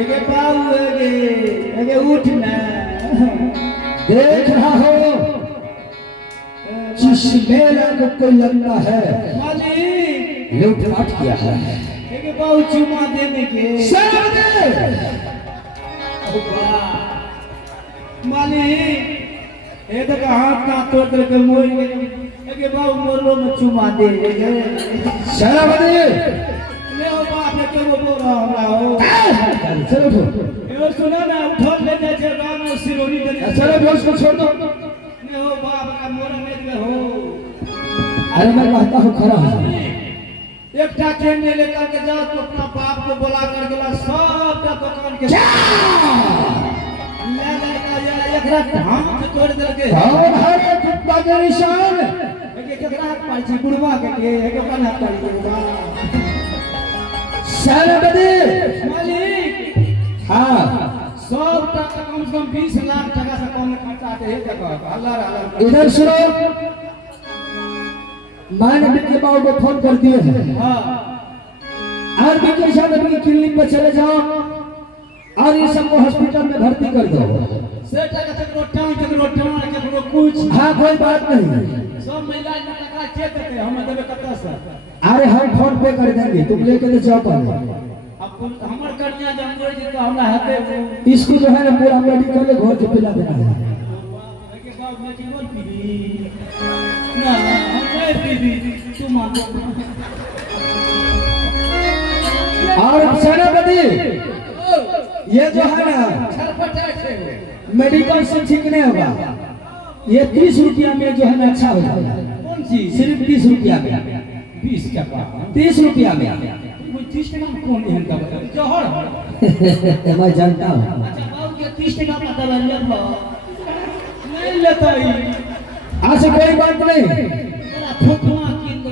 एगे पाऊ एगे उठना देख रहा हो जिस मेला को कोई लगता है मालिक लूटपाट किया है। एगे पाऊ चुमा देने के मालिक ये तो हाथ ना तोड़ के मोड़ के बाबू मोरो में चुमा दे शराबती ले ओ बाप ने के वो बोल रहा हमरा हो चलो उठो ये सुना ना उठो ले जा जे गांव में सिरोनी दे चलो बेहोश को छोड़ दो। ले ओ बाप का मोर में हो अरे मैं कहता हूँ खड़ा हो एक टा ट्रेन में लेकर के जाओ तो अपना बाप को बुला कर गेला सब का दुकान के ले लड़का या एक रात हम तोड़ दे के और हर कुत्ता के निशान एक एकरा पाछी बुढ़वा के एक कना पड़ी बुढ़वा शराबती मालिक हाँ सब टका कम से कम 20 लाख टका से कम खर्चा आते है जगह अल्लाह इधर सुनो मैंने बिक्की बाबू को फोन कर दिए हैं। हां और बिक्की साहब अपनी क्लिनिक पर चले जाओ और ये सबको हॉस्पिटल में भर्ती कर दो। से टका तक टांग के कुछ हाँ कोई बात नहीं सब महिला ने टका के देते हम देबे कत्ता से अरे हम फोन पे कर देंगे तुम लेके तो जाओ पहले अब हमर कन्या जानवर जी तो हमरा हाथे इसको जो है ना पूरा मेडिकल में घोर के पिला देना है। के बाप में केवल पीदी ना हम नहीं पीदी तू मान और शराबती ये जो है ना छरपटा से मेडिकल से ठीक नहीं होगा। ये 30 रुपया में जो है ना अच्छा हो जाएगा। कौन चीज सिर्फ 30 रुपया में 20 का पाप 30 रुपया में वो 30 टका में कौन है का बता जहर मैं जानता हूँ। अच्छा बाबू के 30 टका पता लग लो नहीं लेता ही आज कोई बात नहीं बड़ा फुकवा की तो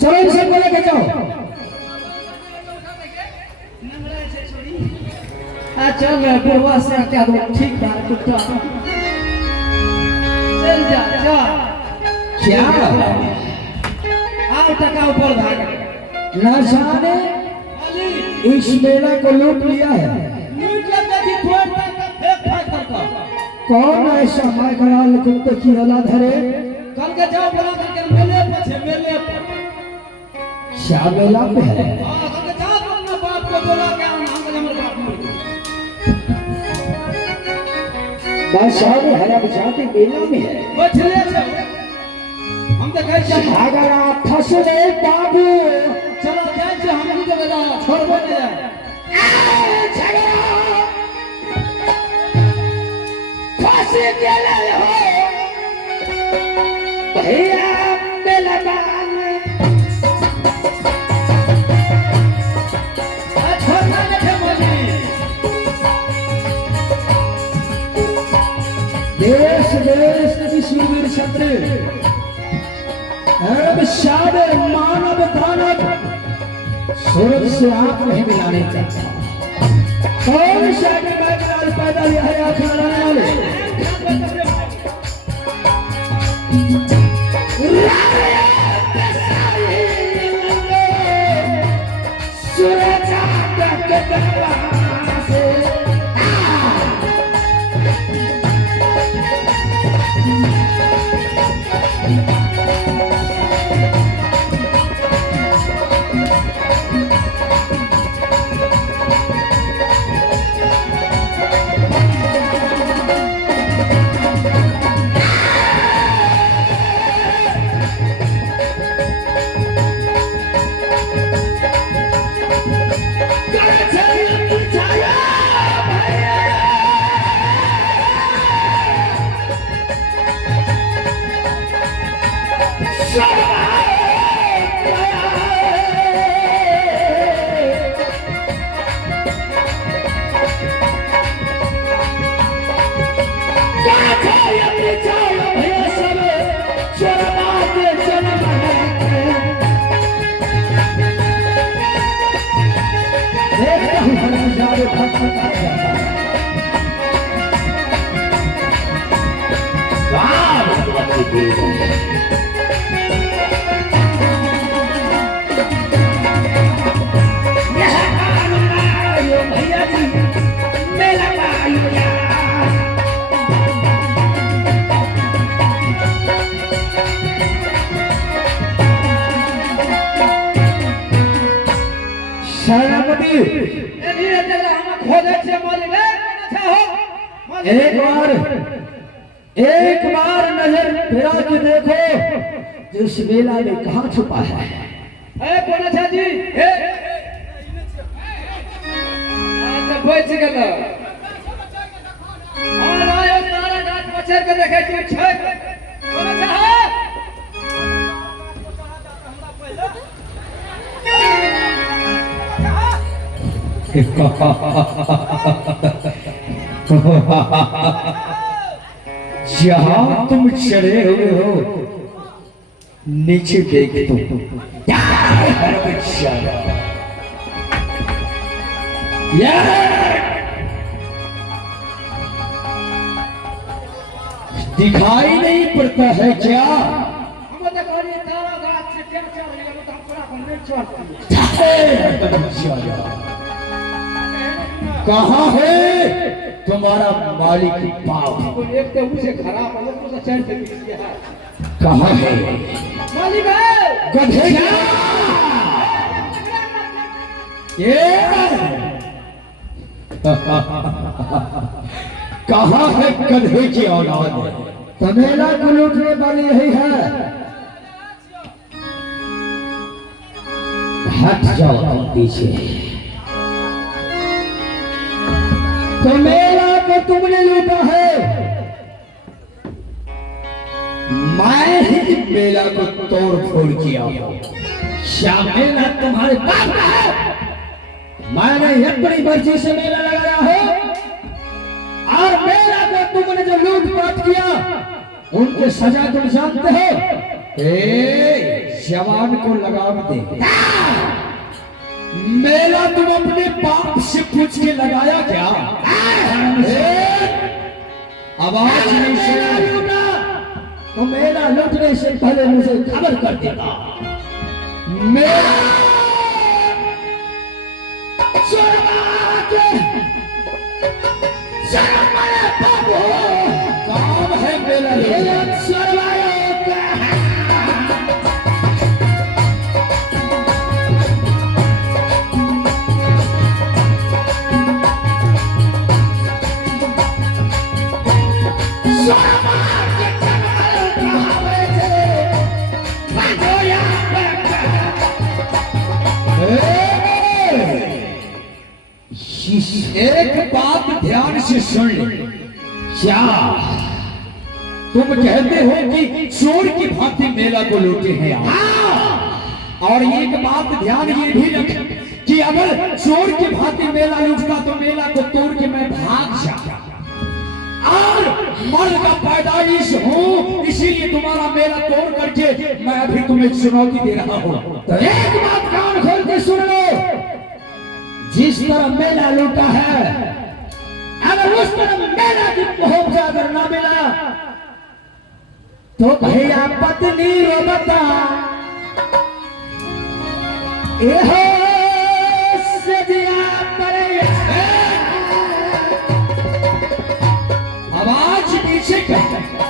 चलो इसे को लेके जाओ। अच्छा मैं बुढ़वा से क्या दो ठीक बात कुत्ता चल जा जा क्या आओ टका ऊपर भाग न जाने इस मेला को लूट लिया है। लूट लेते थी थोड़ा टका फेंक फाड़ करके कौन ऐसा माइकराल कुत्ते की औलाद है रे? कल के जाओ बुला करके मेले पे मेले पर क्या मेला पे है? हां कल के जाओ अपने बाप को बुला के हम हमर बाप मर गया बादशाह हरा बिछाते मेला में है। बैठले छे हम तो कह छी अगर आप फसले बाबू चलो जाए छे हम भी जगह जा छोड़बो नहीं फंस गेले हो भैया मेला में छोड़ना नहीं मोदी देश देश की सूरवीर छत्र अब शाद मानव दानव सूरज से आप नहीं मिलाने चाहता। कौन शादी बैकराल पैदा लिया है आखिर आने वाले सूरज से धीरे धीरे हम खोजे छे मालिक अच्छा हो एक बार नजर फिरा के देखो जिस मेला में कहाँ छुपा है कौन अच्छा जी बैठ गेल और आयो तारा गाछ पछर के देखे तू छै कौन अच्छा है जहां तुम चढ़े हुए हो नीचे देख तो दिखाई नहीं पड़ता है क्या हम तो कहली तारा गाछ से क्या चढ़ गेल तो हम पूरा घूमने चढ़ती कहाँ है तुम्हारा मालिक पाव एक तो उसे खराब है तो चढ़ के है कहाँ है मालिक है गधे ये कहाँ है गधे की औलाद तमेला को लूटने वाली यही है हट जाओ तुम पीछे तो मेला को तुमने लूटा है मैं ही मेला को तोड़ फोड़ किया क्या मेला तुम्हारे पास है मैंने अपनी मर्जी से मेला लगाया है और मेला को तुमने जो लूटपाट किया उनके सजा तुम जानते हो जवान को लगाम दे मेला तुम अपने बाप से पूछ के लगाया क्या आवाज नहीं सुना तो मेला लूटने से पहले मुझे खबर कर देता मेरा काम है मेला एक बात ध्यान से सुन ले क्या तुम कहते हो कि चोर की भांति मेला को लूटे हैं और एक बात ध्यान ये भी रख कि अगर चोर की भांति मेला लूटता तो मेला को तोड़ के मैं भाग जाता और मर्द का पैदाइश हूँ इसीलिए तुम्हारा मेला तोड़ करके मैं अभी तुम्हें चुनौती दे रहा हूँ तो एक बात कान खोल के सुन लो जिस तरह मेला लूटा है अगर उस तरह मेला की मुआवजा अगर ना मिला तो भैया पत्नी रो बता आवाज पीछे कर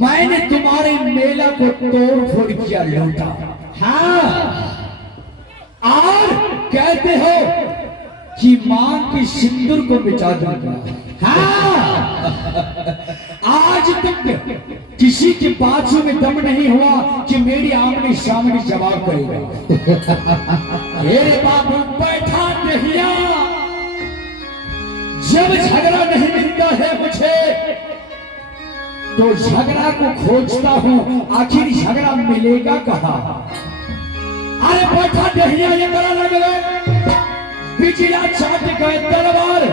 मैंने तुम्हारे मेला को तोड़ फोड़ किया लूटा हाँ और कहते हो कि मां के सिंदूर को मिटा दूंगा हाँ आज तक किसी के बाजू में दम नहीं हुआ कि मेरी आमने सामने जवाब करेगा बाबू बैठा नहीं जब झगड़ा नहीं मिलता है मुझे तो झगड़ा को खोजता हूँ आखिर झगड़ा मिलेगा कहाँ अरे बैठा दहिया ये करा लग गए बिजला चाट गए तलवार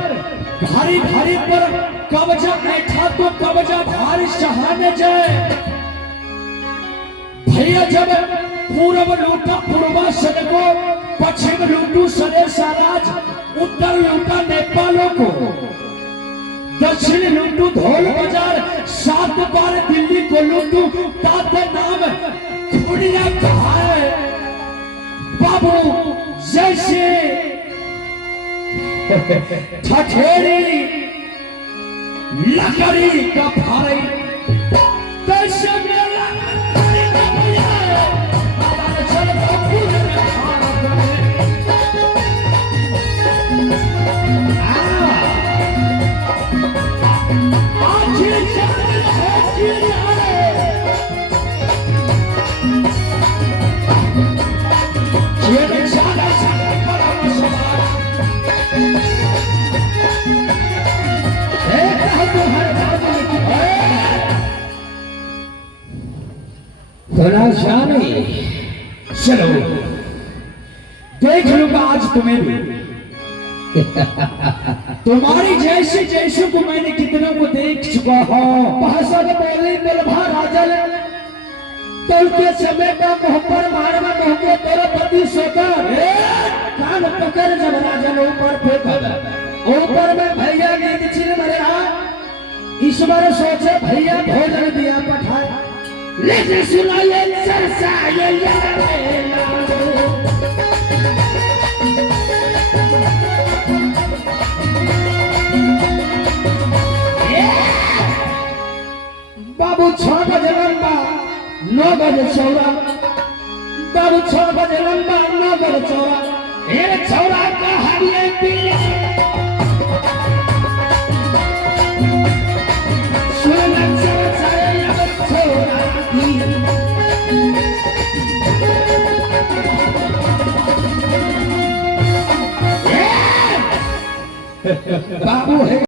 घारी घारी पर कब्जा बैठा तो कब्जा भारी सहाने जाए भैया जब पूर्व लूटा पूर्वासन को पश्चिम लूटू सने साराज उत्तर लूटा नेपालों को, दक्षिण लूटू धोल बाजार, 7 बार दिल्ली को लूटू, ताते नाम खुड़िया कहा है बाबू जैसे ठठेरी लकड़ी का भारी, कैसे मेरा लकड़ी का भैया हमारे चल बाबू ने खाना करे। आज ये जान है ये जाना बड़ा मसला थोड़ा शानी। चलो देख लूंगा आज तुम्हें भी। तुम्हारी जैसे जैसे को मैंने कितनों को देख चुका हूँ। भाषा में बोली निर्भा राजल तो के समय का मोहब्बर मारवा मोहब्बत तेरा पति सोकर कान पकड़ जब राजन ऊपर फेंका, ऊपर में भैया गीत चिर मरा, ईश्वर सोचे भैया भोजन दिया पठाए, लेकिन सुनाइए चर्चा ये बाबू 6 बजे लंबा 9 बजे चौरा, बाबू 6 बजे लंबा 9 बजे चौरा, ये चौरा का हरिये पीले सुना चर्चा ये चौरा बाबू है।